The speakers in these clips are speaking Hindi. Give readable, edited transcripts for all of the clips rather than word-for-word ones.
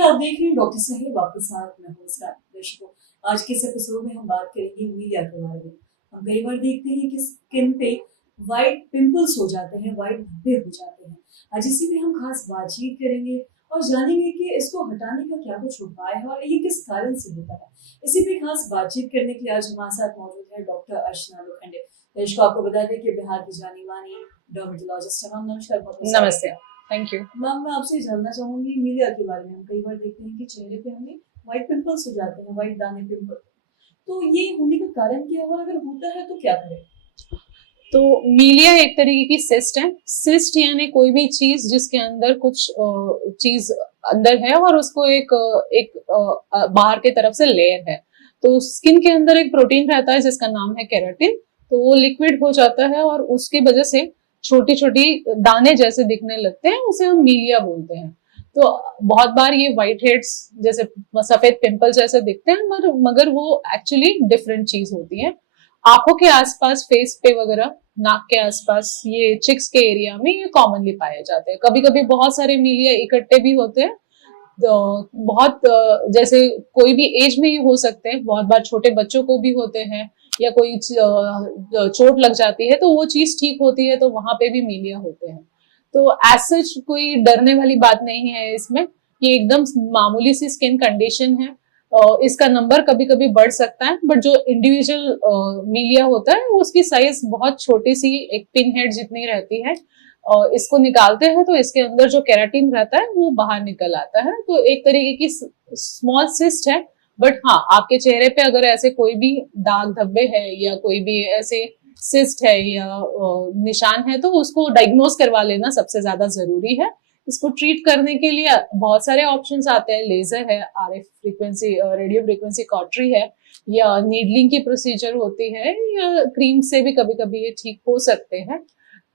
नमस्कार, आप देख रहे हैं डॉक्टर साहिब आपके साथ। मैं नमस्कार दर्शकों, आज के इस एपिसोड में हम बात करेंगे मीडिया के बारे में। हम कई बार देखते हैं कि स्किन पे वाइट पिंपल्स हो जाते हैं, वाइट धब्बे हो जाते हैं। आज इसी में हम खास बातचीत करेंगे और जानेंगे कि इसको हटाने का क्या कुछ उपाय है और ये किस कारण से होता है। इसी पे खास बातचीत करने के लिए आज हमारे साथ मौजूद है डॉक्टर अर्चना लोखंडे। दर्शकों, आपको बता दें कि बिहार की जानी मानी डर्मेटोलॉजिस्ट है। मैम नमस्कार। नमस्ते, थैंक यू। मैम, मैं आपसे जानना चाहूंगी मीडिया के बारे में। हम कई बार देखते हैं कि चेहरे पे हमें व्हाइट पिंपल्स हो जाते हैं, व्हाइट दाने पिंपल। तो ये होने का कारण क्या है और अगर होता है तो क्या करें? तो मीलिया एक तरीके की सिस्ट है। सिस्ट यानी कोई भी चीज जिसके अंदर कुछ चीज अंदर है और उसको एक बाहर की तरफ से लेयर है। तो स्किन के अंदर एक प्रोटीन रहता है जिसका नाम है केराटिन। तो वो लिक्विड हो जाता है और उसकी वजह से छोटी छोटी दाने जैसे दिखने लगते हैं, उसे हम मीलिया बोलते हैं। तो बहुत बार ये व्हाइट हेड्स जैसे सफेद पिंपल जैसे दिखते हैं, मगर वो एक्चुअली डिफरेंट चीज होती है। आंखों के आसपास, फेस पे वगैरह, नाक के आसपास, ये चिक्स के एरिया में ये कॉमनली पाए जाते हैं। कभी कभी बहुत सारे मीलिया इकट्ठे भी होते हैं। तो बहुत जैसे कोई भी एज में ही हो सकते हैं। बहुत बार छोटे बच्चों को भी होते हैं या कोई चोट लग जाती है तो वो चीज ठीक होती है, तो वहां पे भी मीलिया होते हैं। तो एज सच कोई डरने वाली बात नहीं है इसमें। ये एकदम मामूली सी स्किन कंडीशन है। इसका नंबर कभी कभी बढ़ सकता है, बट जो इंडिविजुअल मीलिया होता है उसकी साइज बहुत छोटी सी, एक पिन हेड जितनी रहती है। इसको निकालते हैं तो इसके अंदर जो केराटिन रहता है वो बाहर निकल आता है। तो एक तरीके की स्मॉल सिस्ट है। बट हाँ, आपके चेहरे पे अगर ऐसे कोई भी दाग धब्बे है या कोई भी ऐसे सिस्ट है या निशान है तो उसको डायग्नोज करवा लेना सबसे ज्यादा जरूरी है। इसको ट्रीट करने के लिए बहुत सारे ऑप्शंस आते हैं। लेजर है, RF frequency, radio frequency cautery है, या नीडलिंग की प्रोसीजर होती है, या क्रीम से भी कभी कभी ये ठीक हो सकते हैं।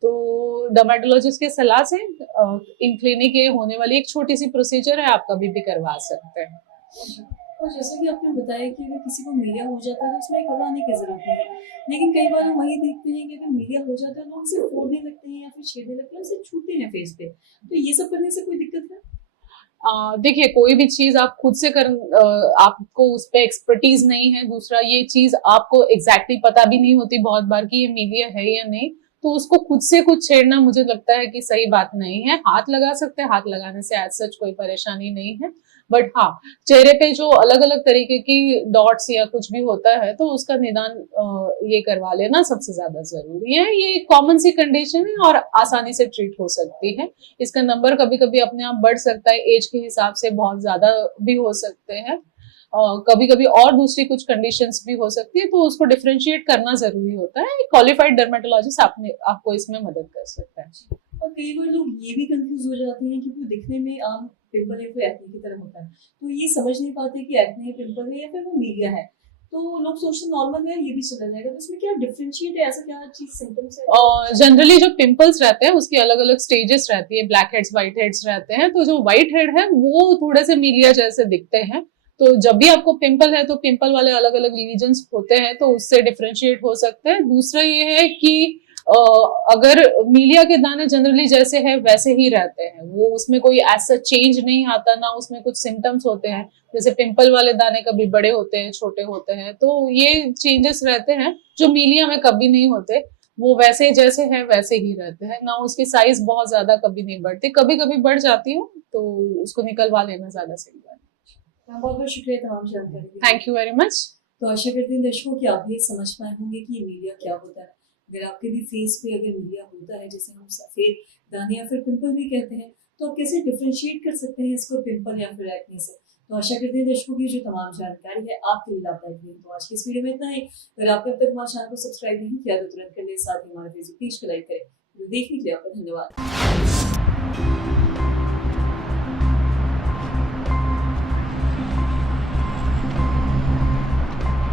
तो डर्मेटोलॉजिस्ट के सलाह से इन क्लिनिक ये होने वाली एक छोटी सी प्रोसीजर है, आप कभी भी करवा सकते हैं। और जैसे कि आपने बताया कि अगर किसी को मीडिया हो जाता है तो उसमें घबराने की जरूरत नहीं है, लेकिन कई बार हम वही देखते हैं कि अगर मीडिया हो जाता है लोग इसे फोड़ने लगते हैं या फिर छेड़ने लगते हैं, उसे छूते हैं फेस पे। तो ये सब करने से कोई दिक्कत है? देखिए, कोई भी चीज आप खुद से आपको उस पर एक्सपर्टीज नहीं है। दूसरा, ये चीज आपको एग्जैक्टली पता भी नहीं होती बहुत बार कि ये मीडिया है या नहीं। तो उसको खुद से कुछ छेड़ना मुझे लगता है कि सही बात नहीं है। हाथ लगा सकते हैं, हाथ लगाने से एज सच कोई परेशानी नहीं है। बट हाँ, चेहरे पे जो अलग अलग तरीके की डॉट्स या कुछ भी होता है तो उसका निदान ये करवा लेना सबसे ज्यादा जरूरी है। ये एक कॉमन सी कंडीशन है और आसानी से ट्रीट हो सकती है। इसका नंबर कभी कभी अपने आप बढ़ सकता है, एज के हिसाब से बहुत ज्यादा भी हो सकते हैं। कभी कभी और दूसरी कुछ कंडीशंस भी हो सकती है, तो उसको डिफरेंशिएट करना जरूरी होता है। क्वालिफाइड डर्मेटोलॉजिस्ट आपको इसमें मदद कर सकता है। और कई बार लोग ये भी कंफ्यूज हो जाते हैं कि वो दिखने में आम पिंपल है, कोई एक्ने की तरह होता है, तो ये समझ नहीं पाते कि एक्ने पिंपल है या फिर वो मीडिया है। तो लोग सोचते नॉर्मल है, ये भी चला जाएगा। तो इसमें क्या डिफरेंशिएट है, ऐसा क्या चीज सिम्टम्स है? जनरली जो पिंपल्स रहते हैं उसकी अलग अलग स्टेजेस रहती है। ब्लैक हेड्स, व्हाइट हेड्स रहते हैं। तो जो व्हाइट हेड है वो थोड़े से मीलिया जैसे दिखते हैं। तो जब भी आपको पिंपल है तो पिंपल वाले अलग अलग लीजन्स होते हैं, तो उससे डिफरेंशिएट हो सकते हैं। दूसरा ये है कि अगर मीलिया के दाने जनरली जैसे है वैसे ही रहते हैं, वो उसमें कोई ऐसा चेंज नहीं आता, ना उसमें कुछ सिम्टम्स होते हैं। जैसे पिंपल वाले दाने कभी बड़े होते हैं, छोटे होते हैं, तो ये चेंजेस रहते हैं जो मीलिया में कभी नहीं होते। वो वैसे जैसे है वैसे ही रहते हैं, ना उसकी साइज बहुत ज्यादा कभी नहीं बढ़ती, कभी कभी बढ़ जाती है, तो उसको निकलवा लेना ज्यादा सही बात है। बहुत बहुत शुक्रिया तमाम जानकारी। Thank you very much. तो आशा करते हैं दर्शकों कि आप भी समझ पाए होंगे कि मीडिया क्या होता है। अगर आपके भी फेस पे अगर मीडिया होता है, जिसे हम सफेद दाने या फिर पिंपल भी कहते हैं, तो आप कैसे डिफरेंशिएट कर सकते हैं इसको पिंपल या फिर एक्ने से। तो आशा करते हैं दर्शकों की जो तमाम जानकारी है आपके लिए लाभदायक रही। तो आज की इस वीडियो में इतना ही। अगर आपने अब तक हमारे चैनल को सब्सक्राइब नहीं किया तो तुरंत कर ले, साथ ही हमारे फेसबुक पेज को लाइक करें। देखने के लिए आपका धन्यवाद।